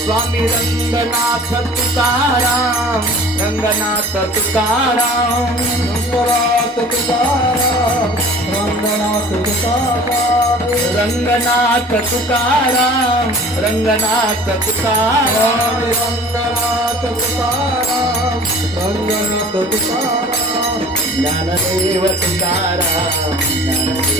Swami Ranganath Tukaram Ranganath Tukaram Ranganath Tukaram Ranganath Tukaram. Ranganath Tukaram Ranganath Tukaram. Ranganath Tukaram Ranganath Tukaram. Gyandev Tukaram Gyandev